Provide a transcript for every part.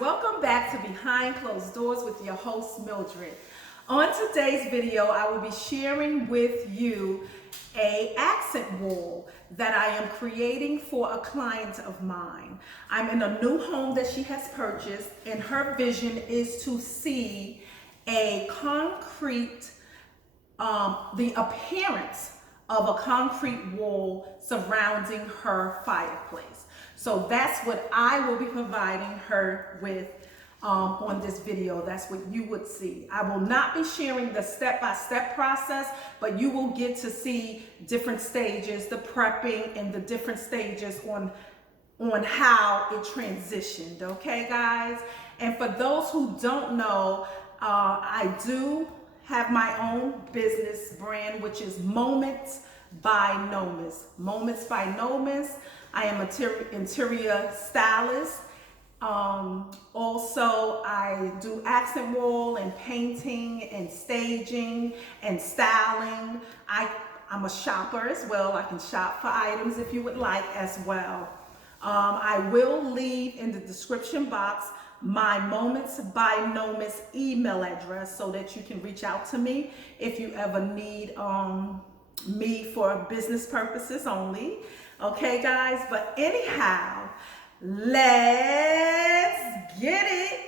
welcome back to Behind Closed Doors with your host Mildred. On today's video, I will be sharing with you an accent wall that I am creating for a client of mine. I'm in a new home that she has purchased, and her vision is to see a concrete, the appearance of a concrete wall surrounding her fireplace. So that's what I will be providing her with on this video. That's what you would see. I will not be sharing the step-by-step process, but you will get to see different stages, the prepping and the different stages on how it transitioned, okay guys? And for those who don't know, I do have my own business brand, which is Moments ByNomis. Moments ByNomis. I am an interior stylist. Also, I do accent wall and painting and staging and styling. I'm a shopper as well. I can shop for items if you would like as well. I will leave in the description box my Moments ByNomis email address so that you can reach out to me if you ever need me for business purposes only. Okay guys, but anyhow, let's get it.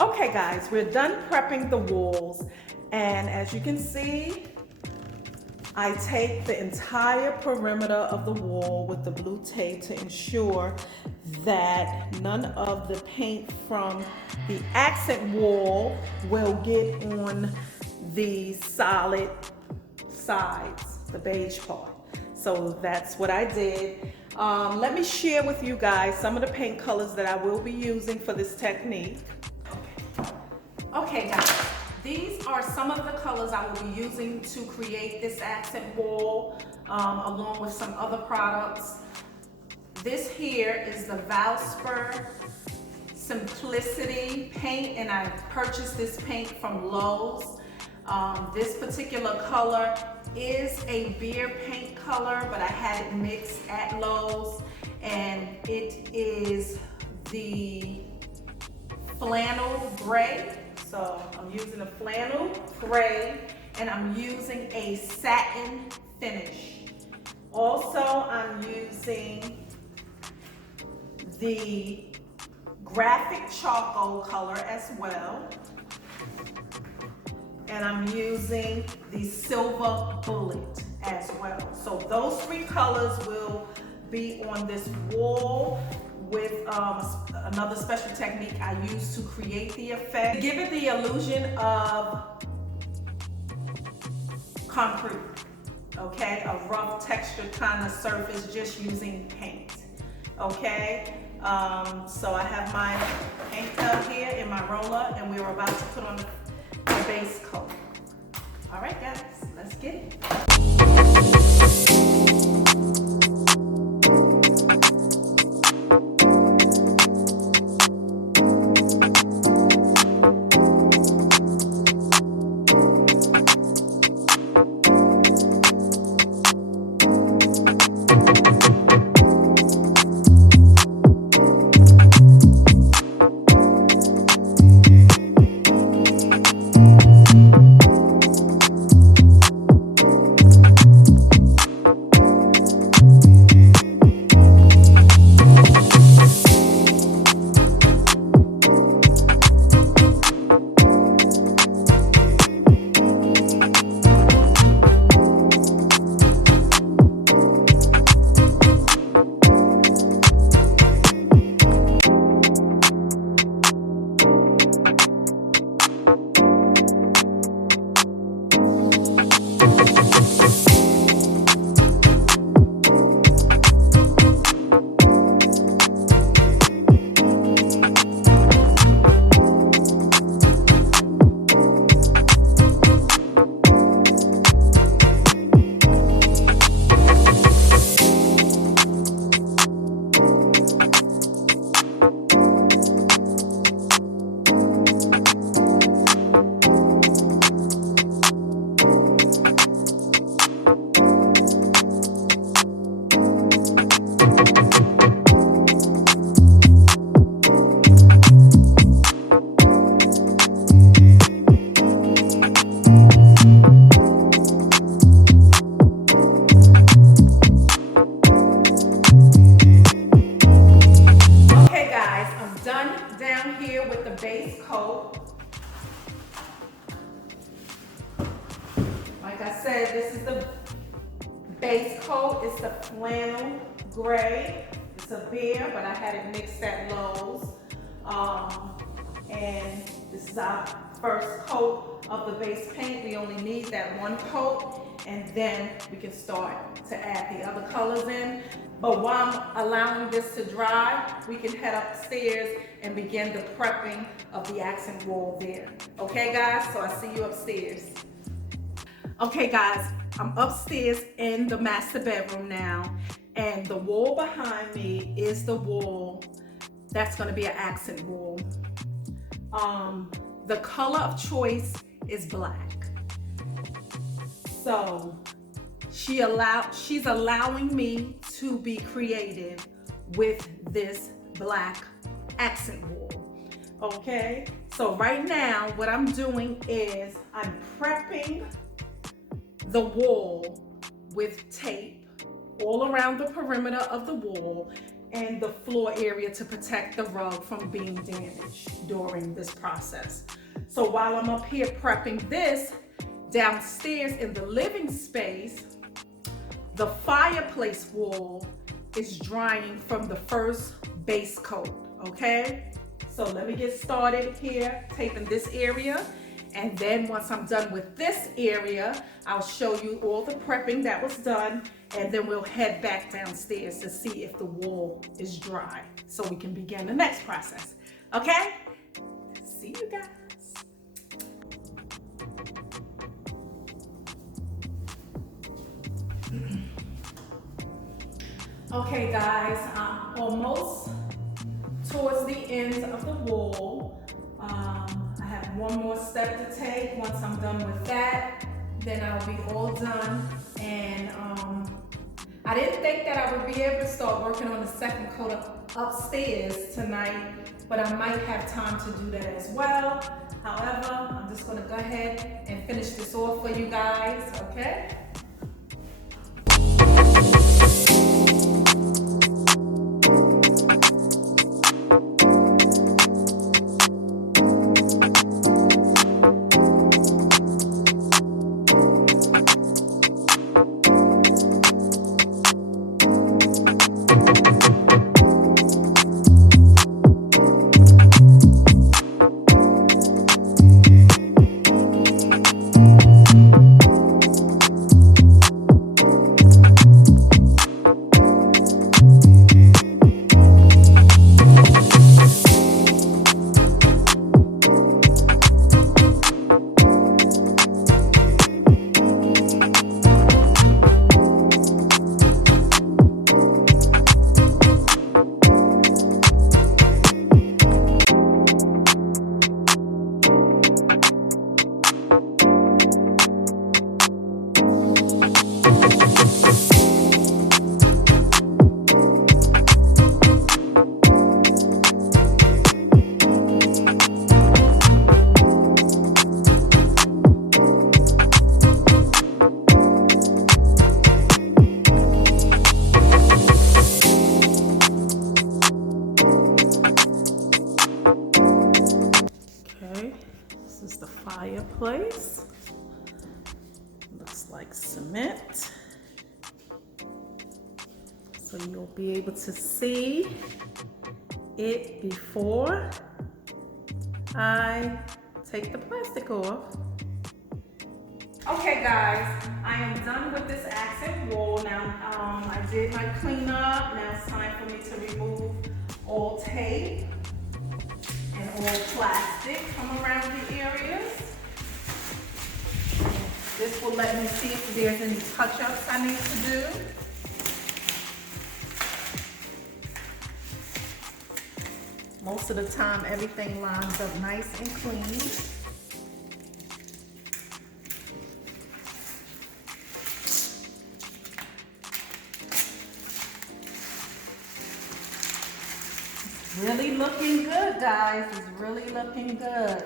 Okay guys, we're done prepping the walls, and as you can see, I take the entire perimeter of the wall with the blue tape to ensure that none of the paint from the accent wall will get on the solid sides, the beige part. So that's what I did. Let me share with you guys some of the paint colors that I will be using for this technique. Okay guys, these are some of the colors I will be using to create this accent wall, along with some other products. This here is the Valspar Simplicity paint, and I purchased this paint from Lowe's. This particular color is a beer paint color, but I had it mixed at Lowe's, and it is the flannel gray. So I'm using a flannel gray, and I'm using a satin finish. Also, I'm using the graphic charcoal color as well. And I'm using the silver bullet as well. So those three colors will be on this wall with another special technique I use to create the effect. To give it the illusion of concrete, okay? A rough textured kind of surface just using paint, okay? So I have my paint tub here in my roller, and we're about to put on the base coat. All right, guys, let's get it. Down here with the base coat. Like I said, this is the base coat. It's the flannel gray. It's a beer, but I had it mixed at Lowe's. And this is our first coat of the base paint. We only need that one coat, and then we can start to add the other colors in. But while I'm allowing this to dry, we can head upstairs and begin the prepping of the accent wall there. Okay, guys? So I see you upstairs. Okay, guys, I'm upstairs in the master bedroom now, and the wall behind me is the wall that's going to be an accent wall. The color of choice is black. So she's allowing me to be creative with this black accent wall. Okay, so right now what I'm doing is I'm prepping the wall with tape all around the perimeter of the wall and the floor area to protect the rug from being damaged during this process. So while I'm up here prepping this, downstairs in the living space, the fireplace wall is drying from the first base coat, okay? So let me get started here, taping this area. And then once I'm done with this area, I'll show you all the prepping that was done, and then we'll head back downstairs to see if the wall is dry so we can begin the next process. Okay? See you guys. Okay guys, I'm almost towards the end of the wall. I have one more step to take. Once I'm done with that, then I'll be all done. And I didn't think that I would be able to start working on the second coat upstairs tonight, but I might have time to do that as well. However, I'm just gonna go ahead and finish this off for you guys, okay? fireplace. Looks like cement. So you'll be able to see it before I take the plastic off. Okay guys, I am done with this accent wall. Now I did my cleanup. Now it's time for me to remove all tape and all plastic from around the areas. This will let me see if there's any touch-ups I need to do. Most of the time, everything lines up nice and clean. It's really looking good, guys. It's really looking good.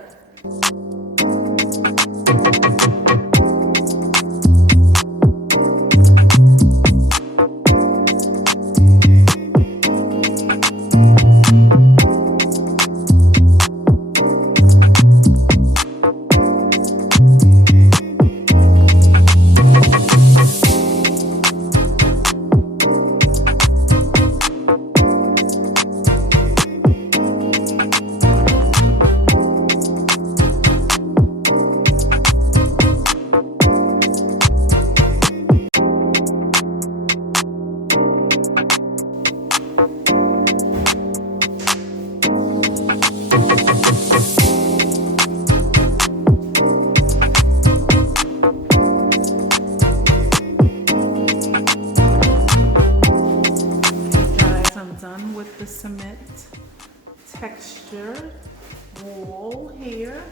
The cement texture wall here.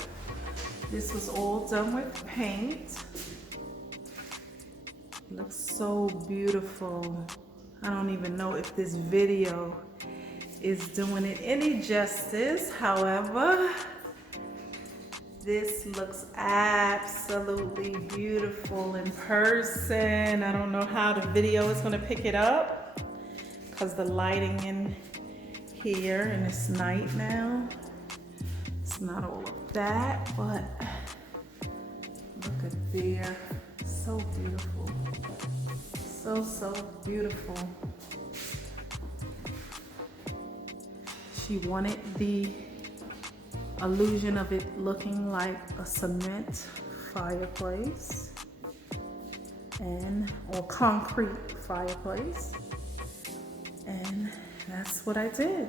This was all done with paint. It looks so beautiful. I don't even know if this video is doing it any justice. However, this looks absolutely beautiful in person. I don't know how the video is going to pick it up because the lighting in here and it's night now. It's not all of that, but look at there. So beautiful. So beautiful. She wanted the illusion of it looking like a cement fireplace or concrete fireplace. And that's what I did.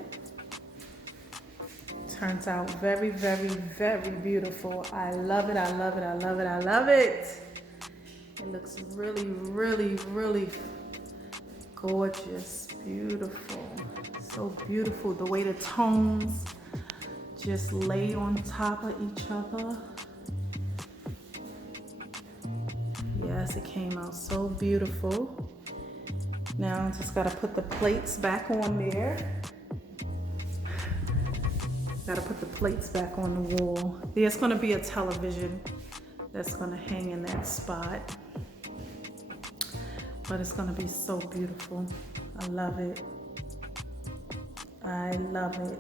Turns out very, very, very beautiful. I love it, I love it, I love it, I love it. It looks really, really, really gorgeous, beautiful. So beautiful, the way the tones just lay on top of each other. Yes, it came out so beautiful. Now I just gotta put the plates back on there. Gotta put the plates back on the wall. There's gonna be a television that's gonna hang in that spot. But it's gonna be so beautiful. I love it. I love it.